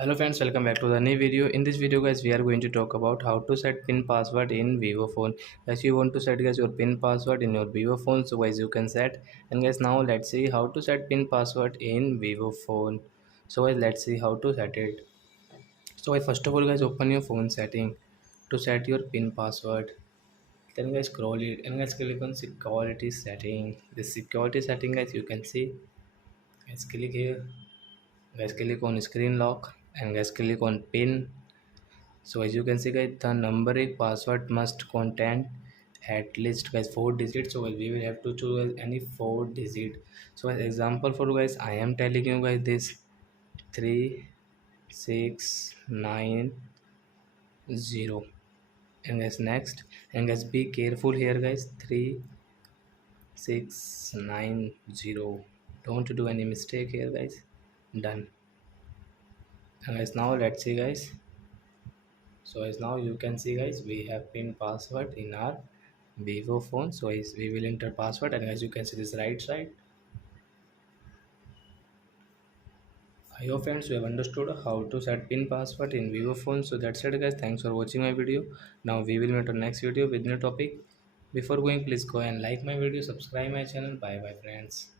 Hello friends, welcome back to the new video. In this video guys, we are going to talk about how to set pin password in Vivo phone. Guys, you want to set guys your pin password in your Vivo phone, so guys you can set. And guys, now let's see how to set pin password in Vivo phone. So guys, let's see how to set it. So guys, first of all guys, open your phone setting to set your pin password. Then guys, scroll it and guys click on security setting. The security setting guys, you can see. Guys, click here. Guys, click on screen lock and guys click on pin. So as you can see guys, the numeric password must contain at least guys 4 digits. So guys, we will have to choose any 4 digit. So as example for guys, I am telling you guys this 3690. And guys next, and guys be careful here guys, 3690. Don't do any mistake here guys. Done. And guys now let's see guys. So as now you can see guys, we have pin password in our Vivo phone. So as we will enter password, and as you can see this right side. I hope friends you have understood how to set pin password in Vivo phone. So that's it guys, thanks for watching my video. Now we will meet on next video with new topic. Before going, please go and like my video, subscribe my channel. Bye bye friends.